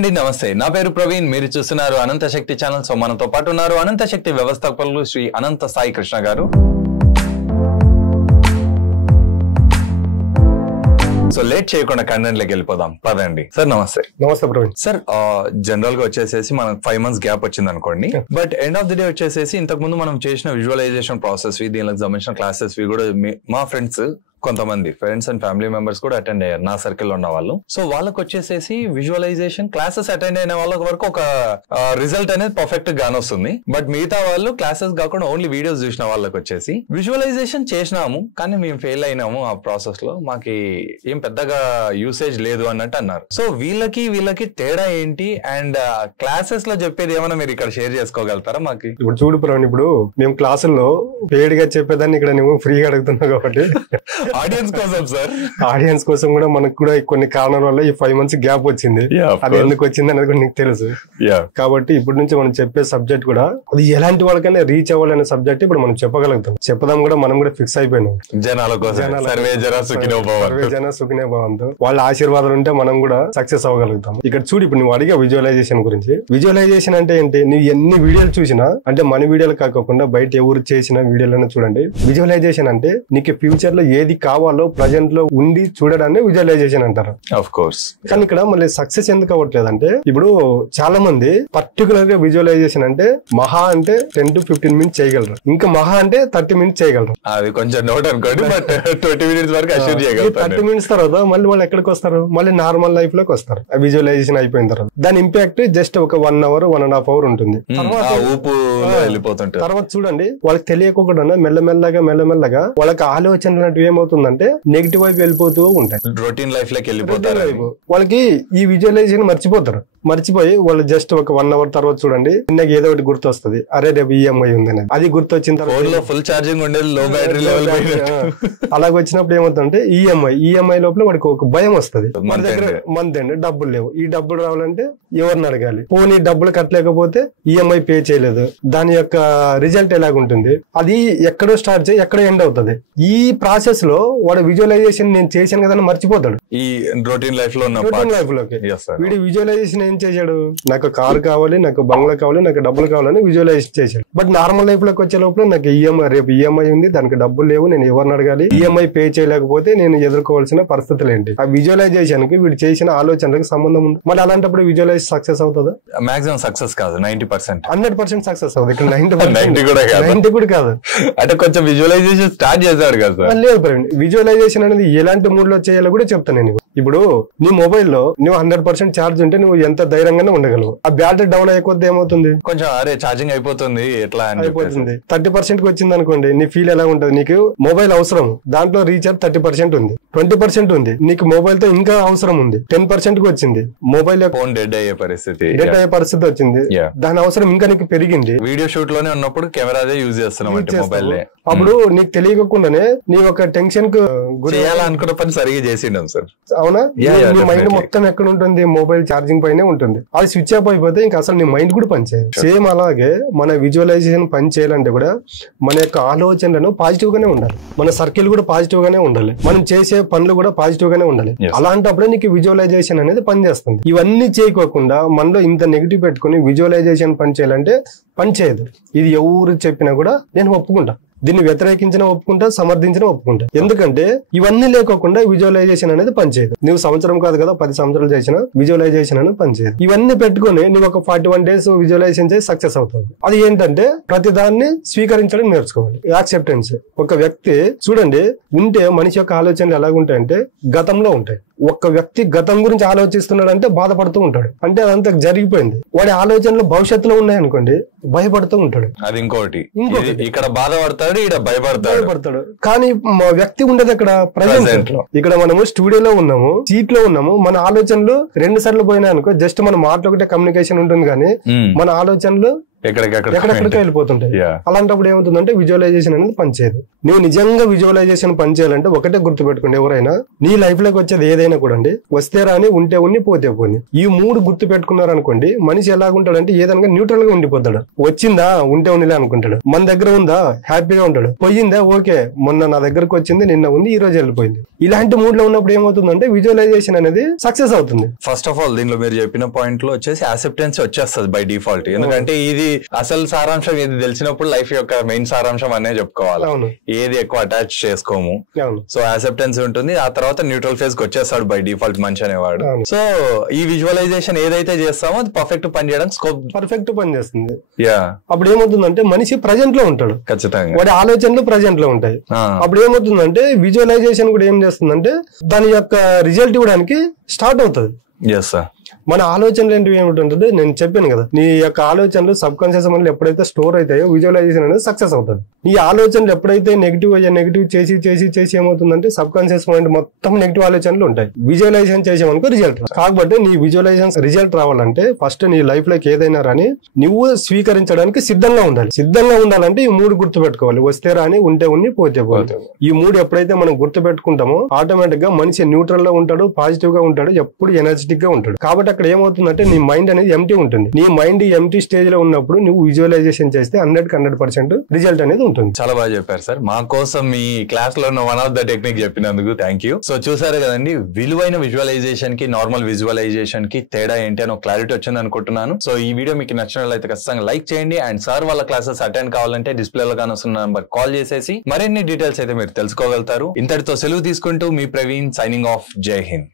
అండి నమస్తే నా పేరు ప్రవీణ్ మీరు చూస్తున్నారు అనంత శక్తి ఛానల్ సో మనతో పాటు ఉన్నారు అనంత శక్తి వ్యవస్థాపకులు శ్రీ అనంత సాయి కృష్ణ గారు సో లేట్ చేయకుండా కంటెంట్ లోకి వెళ్ళిపోదాం పదండి సార్ నమస్తే నమస్తే ప్రవీణ్ సార్ జనరల్ గా వచ్చేసేసి మనకు 5 months గ్యాప్ వచ్చింది అనుకోండి but end of the day వచ్చేసేసి ఇంతకు ముందు మనం చేసిన విజువలైజేషన్ ప్రాసెస్ దీనికి సంబంధించిన క్లాసెస్ కూడా మా ఫ్రెండ్స్ కొంతమంది ఫ్రెండ్స్ అండ్ ఫ్యామిలీ మెంబర్స్ కూడా అటెండ్ అయ్యారు నా సర్కిల్ ఉన్న వాళ్ళు సో వాళ్ళకి వచ్చేసేసి విజువలైజేషన్ క్లాసెస్ అటెండ్ అయిన వాళ్ళ వరకు ఒక రిజల్ట్ అనేది పర్ఫెక్ట్ గానే వస్తుంది బట్ మిగతా వాళ్ళు క్లాసెస్ కాకుండా ఓన్లీ వీడియోస్ చూసిన వాళ్ళకి వచ్చేసి విజువలైజేషన్ చేసినాము కానీ మేము ఫెయిల్ అయినాము ఆ ప్రాసెస్ లో మాకి ఏం పెద్దగా యూసేజ్ లేదు అన్నట్టు అన్నారు సో వీళ్ళకి తేడా ఏంటి అండ్ క్లాసెస్ లో చెప్పేది ఏమైనా మీరు ఇక్కడ షేర్ చేసుకోగలుగుతారా మాకు ఇప్పుడు చూడు ప్రవీణ్ ఇప్పుడు మేము క్లాసుల్లో పేడ్ గా చెప్పేదాన్ని ఇక్కడ నువ్వు ఫ్రీగా అడుగుతున్నావు కాబట్టి ఆడియన్స్ కోసం సార్ ఆడియన్స్ కోసం కూడా మనకు కూడా కొన్ని కారణాల వల్ల ఈ 5 months గ్యాప్ వచ్చింది అది ఎందుకు వచ్చింది అనేది కూడా నీకు తెలుసు కాబట్టి ఇప్పటి నుంచి మనం చెప్పే సబ్జెక్ట్ కూడా అది ఎలాంటి వాళ్ళకైనా రీచ్ అవ్వాలనే సబ్జెక్ట్ ఇప్పుడు మనం చెప్పగలుగుతాం చెప్పదాం కూడా మనం కూడా ఫిక్స్ అయిపోయినాం జనాల కోసం సర్వే జన సుఖినే భవంతు వాళ్ళ ఆశీర్వాదాలు ఉంటే మనం కూడా సక్సెస్ అవ్వగలుగుతాం ఇక్కడ చూడు ఇప్పుడు నువ్వు అడిగా విజువలైజేషన్ గురించి విజువలైజేషన్ అంటే ఏంటి నువ్వు ఎన్ని వీడియోలు చూసినా అంటే మన వీడియోలు కాకుండా బయట ఎవరు చేసిన వీడియోలను చూడండి విజువలైజేషన్ అంటే నీకు ఫ్యూచర్ లో ఏది కావాలో ప్రజెంట్ లో ఉండి చూడడాన్ని విజువలైజేషన్ అంటారు ఆఫ్ కోర్స్ కానీ ఇక్కడ మళ్ళీ సక్సెస్ ఎందుకు అవ్వట్లేదంటే ఇప్పుడు చాలా మంది పర్టికులర్ గా విజువలైజేషన్ అంటే మహా అంటే 10 to 15 minutes చేయగలరు ఇంకా మహా అంటే 30 minutes చేయగలరు అది కొంచెం నోట్ అనుకోండి బట్ 20 minutes వరకు అష్యూర్ చేయగలుగుతారు 30 minutes తర్వాత మళ్ళీ వాళ్ళు ఎక్కడికి వస్తారు మళ్ళీ నార్మల్ లైఫ్ లోకి వస్తారు విజువలైజేషన్ అయిపోయిన తర్వాత దాని ఇంపాక్ట్ జస్ట్ ఒక 1 hour 1.5 hours ఉంటుంది తర్వాత చూడండి వాళ్ళకి తెలియకుండా మెల్లమెల్లగా వాళ్ళకి ఆలోచనలు అంటే ఏమవుతుందంటే నెగిటివ్ వైపు వెళ్ళిపోతూ ఉంటాయి రొటీన్ లైఫ్ లోకి వెళ్ళిపోతారు వాళ్ళకి ఈ విజువలైజేషన్ మర్చిపోయి వాళ్ళు జస్ట్ ఒక 1 hour తర్వాత చూడండి చిన్నగా ఏదో ఒకటి గుర్తు వస్తుంది అరే రేపు ఈఎంఐ ఉంది అది గుర్తు వచ్చిన తర్వాత ఫుల్ ఛార్జింగ్ ఉండేది లో బ్యాటరీ లెవెల్ అలాగ వచ్చినప్పుడు ఏమవుతుందంటే ఈఎంఐ లోపల వాడికి ఒక భయం వస్తుంది మన దగ్గర మంత్ ఎండ్ డబ్బులు లేవు ఈ డబ్బులు రావాలంటే ఎవరిని అడగాలి పోనీ డబ్బులు కట్టలేకపోతే ఈఎంఐ పే చేయలేదు దాని యొక్క రిజల్ట్ ఎలాగుంటుంది అది ఎక్కడో స్టార్ట్ చేయి ఎక్కడో ఎండ్ అవుతుంది ఈ ప్రాసెస్ లో వాడు విజువలైజేషన్ నేను చేశాను కదా అని మర్చిపోతాడు ఈ రొటీన్ లైఫ్ లో వీడి విజువలైజేషన్ ఏం చేశాడు నాకు కారు కావాలి నాకు బంగ్లా కావాలి నాకు డబ్బులు కావాలని విజువలైజేషన్ చేశాడు బట్ నార్మల్ లైఫ్ లోకి వచ్చే లోపల నాకు రేపు ఈఎంఐ ఉంది దానికి డబ్బులు లేవు నేను ఎవరిని అడగాలి ఈఎంఐ పే చేయలేకపోతే నేను ఎదుర్కోవాల్సిన పరిస్థితులు ఏంటి ఆ విజువలైజేషన్ కి వీడు చేసిన ఆలోచనలకు సంబంధం ఉంది మళ్ళీ అలాంటప్పుడు విజువలైజ్ సక్సెస్ అవుతుందా మాక్సిమం సక్సెస్ కాదు 90% 100% సక్సెస్ అవుతుంది ఇక్కడ 90 కూడా కాదు అంటే కొంచెం విజువలైజేషన్ స్టార్ట్ చేశాడు కదా లేదు విజువలైజేషన్ అనేది ఎలాంటి మూడ్ లో చేయాలో కూడా చెప్తాను నేను ఇప్పుడు నీ మొబైల్లో నువ్వు 100% ఛార్జ్ ఉంటే నువ్వు ఎంత ధైర్యంగానే ఉండగలవు ఆ బ్యాటరీ డౌన్ అయిపోతే ఏమవుతుంది కొంచెం అరే ఛార్జింగ్ అయిపోతుంది ఎట్లా అయిపోతుంది 30% కి వచ్చింది అనుకోండి నీ ఫీల్ ఎలా ఉంటుంది నీకు మొబైల్ అవసరం దాంట్లో రీఛార్జ్ 30% ఉంది 20% ఉంది నీకు మొబైల్ తో ఇంకా అవసరం ఉంది 10% కి వచ్చింది మొబైల్ ఫోన్ డెడ్ అయ్యే పరిస్థితి వచ్చింది దాని అవసరం ఇంకా నీకు పెరిగింది వీడియో షూట్ లోనే ఉన్నప్పుడు కెమెరాదే యూజ్ చేస్తున్నాం మొబైల్ అప్పుడు నీకు తెలియకపోకుండానే నీ ఒక టెన్షన్ కు చేయాలనుకున్న పని సరిగా చేసిండం సార్ అవునా నీ మైండ్ మొత్తం ఎక్కడ ఉంటుంది మొబైల్ ఛార్జింగ్ పైనే ఉంటుంది అది స్విచ్ ఆఫ్ అయిపోతే ఇంకా అసలు నీ మైండ్ కూడా పనిచేయదు సేమ్ అలాగే మన విజువలైజేషన్ పని చేయాలంటే కూడా మన యొక్క ఆలోచనలను పాజిటివ్ గానే ఉండాలి మన సర్కిల్ కూడా పాజిటివ్ గానే ఉండాలి మనం చేసే పనులు కూడా పాజిటివ్ గానే ఉండాలి అలాంటప్పుడే నీకు విజువలైజేషన్ అనేది పనిచేస్తుంది ఇవన్నీ చేయకోకుండా మనలో ఇంత నెగిటివ్ పెట్టుకుని విజువలైజేషన్ పని చేయాలంటే పని చేయదు ఇది ఎవరు చెప్పినా కూడా నేను ఒప్పుకుంటా దీన్ని వ్యతిరేకించిన ఒప్పుకుంటా సమర్థించిన ఒప్పుకుంటా ఎందుకంటే ఇవన్నీ లేకోకుండా విజువలైజేషన్ అనేది పనిచేయదు నువ్వు సంవత్సరం కాదు కదా 10 సంవత్సరాలు చేసిన విజువలైజేషన్ అనేది పనిచేయదు ఇవన్నీ పెట్టుకుని నువ్వు ఒక 41 days విజువలైజేషన్ చేసి సక్సెస్ అవుతుంది అది ఏంటంటే ప్రతి దాన్ని స్వీకరించడం నేర్చుకోవాలి యాక్సెప్టెన్స్ ఒక వ్యక్తి చూడండి ఉంటే మనిషి యొక్క ఆలోచనలు ఎలాగుంటాయంటే గతంలో ఉంటాయి ఒక వ్యక్తి గతం గురించి ఆలోచిస్తున్నాడు అంటే బాధపడుతూ ఉంటాడు అంటే అదంతా జరిగిపోయింది వాడి ఆలోచనలు భవిష్యత్తులో ఉన్నాయనుకోండి భయపడుతూ ఉంటాడు అది ఇంకోటి ఇక్కడ బాధపడతాడు ఇక్కడ భయపడతాడు కానీ వ్యక్తి ఉండదు అక్కడ ప్రజెంట్ లో ఇక్కడ మనము స్టూడియోలో ఉన్నాము సీట్ లో ఉన్నాము మన ఆలోచనలు 2 సార్లు పోయినాయి అనుకో జస్ట్ మన మాట ఒకటే కమ్యూనికేషన్ ఉంటుంది కానీ మన ఆలోచనలు ఎక్కడెక్కడికి వెళ్ళిపోతుంటాయి. అలాంటప్పుడు ఏమవుతుందంటే విజువలైజేషన్ అనేది పనిచేయదు. నువ్వు నిజంగా విజువలైజేషన్ పనిచేయాలంటే ఒకటే గుర్తుపెట్టుకోండి, ఎవరైనా నీ లైఫ్ లోకి వచ్చేది ఏదైనా కూడా అండి, వస్తే రాని, ఉంటే ఉన్ని, పోతే పోని, ఈ 3 గుర్తు పెట్టుకున్నారు అనుకోండి, మనిషి ఎలాగుంటాడంటే ఏదైనా న్యూట్రల్ గా ఉండిపోతాడు. వచ్చిందా ఉంటే ఉన్నిలే అనుకుంటాడు, మన దగ్గర ఉందా హ్యాపీగా ఉంటాడు, పోయిందా ఓకే మొన్న నా దగ్గరకు వచ్చింది, నిన్న ఉంది, ఈ రోజు వెళ్ళిపోయింది. ఇలాంటి మూడ్ లో ఉన్నప్పుడు ఏమవుతుందంటే విజువలైజేషన్ అనేది సక్సెస్ అవుతుంది. ఫస్ట్ ఆఫ్ ఆల్ దీనిలో మీరు చెప్పిన పాయింట్ లో వచ్చేసి యాక్సెప్టెన్స్ వచ్చేస్తుంది బై డిఫాల్ట్. ఎందుకంటే ఇది అసలు సారాంశం ఏది తెలిసినప్పుడు లైఫ్ యొక్క మెయిన్ సారాంశం అనే చెప్పుకోవాలి. ఏది ఎక్కువ అటాచ్ చేసుకోము. సో యాక్సెప్టెన్స్ ఉంటుంది. ఆ తర్వాత న్యూట్రల్ ఫేజ్ కి వచ్చేస్తాడు బై డిఫాల్ట్ మనిషి అనేవాడు. సో ఈ విజువలైజేషన్ ఏదైతే చేస్తామో అది పర్ఫెక్ట్ పని చేయడానికి స్కోప్ పర్ఫెక్ట్ పని చేస్తుంది. అప్పుడు ఏమవుతుందంటే మనిషి ప్రజెంట్ లో ఉంటాడు, ఖచ్చితంగా వాడి ఆలోచనలు ప్రజెంట్ లో ఉంటాయి. అప్పుడు ఏమవుతుందంటే విజువలైజేషన్ కూడా ఏం చేస్తుందంటే దాని యొక్క రిజల్ట్ ఇవ్వడానికి స్టార్ట్ అవుతుంది. మన ఆలోచనలు ఏంటివి ఏమిటంటే నేను చెప్పాను కదా, నీ యొక్క ఆలోచనలు సబ్ కాన్షియస్ మైండ్ లో ఎప్పుడైతే స్టోర్ అవుతాయో విజువలైజేషన్ అనేది సక్సెస్ అవుతుంది. నీ ఆలోచనలు ఎప్పుడైతే నెగిటివ్ చేసి ఏమవుతుందంటే సబ్ కాన్షియస్ మైండ్ మొత్తం నెగిటివ్ ఆలోచనలు ఉంటాయి. విజువలైజేషన్ చేసామనుకో రిజల్ట్. కాకపోతే నీ విజువలైజేషన్ రిజల్ట్ రావాలంటే ఫస్ట్ నీ లైఫ్ లోకి ఏదైనా రాని నువ్వు స్వీకరించడానికి సిద్ధంగా ఉండాలి. సిద్ధంగా ఉండాలంటే ఈ 3 గుర్తు పెట్టుకోవాలి, వస్తే రాని, ఉంటే ఉన్ని, పోతే పోతే. ఈ 3 ఎప్పుడైతే మనం గుర్తు పెట్టుకుంటామో ఆటోమేటిక్ గా మనిషి న్యూట్రల్ లో ఉంటాడు, పాజిటివ్ గా ఉంటాడు, ఎప్పుడు ఎనర్జెటిక్ గా ఉంటాడు. కాబట్టి అక్కడ ఏమవుతుందంటే నీ మైండ్ అనేది ఎంటీ ఉంటుంది. నీ మైండ్ ఎంటీ స్టేజ్ లో ఉన్నప్పుడు నువ్వు విజువలైజేషన్ చేస్తే 100% రిజల్ట్ అనేది ఉంటుంది. చాలా బాగా చెప్పారు సార్. మా కోసం మీ క్లాస్ లో వన్ ఆఫ్ ద టెక్నిక్ చెప్పినందుకు థ్యాంక్ యూ. సో చూసారు కదండి, విలువైన విజువలైజేషన్ కి నార్మల్ విజువలైజేషన్ కి తేడా ఏంటి అని ఒక క్లారిటీ వచ్చింది అనుకుంటున్నాను. సో ఈ వీడియో మీకు నచ్చినట్లయితే ఖచ్చితంగా లైక్ చేయండి. అండ్ సార్ వాళ్ళ క్లాసెస్ అటెండ్ కావాలంటే డిస్ప్లే లో కానొస్తున్న నంబర్ కాల్ చేసేసి మరిన్ని డీటెయిల్స్ అయితే మీరు తెలుసుకోగలుగుతారు. ఇంతటితో సెలవు తీసుకుంటూ మీ ప్రవీణ్ సైనింగ్ ఆఫ్. జై హింద్.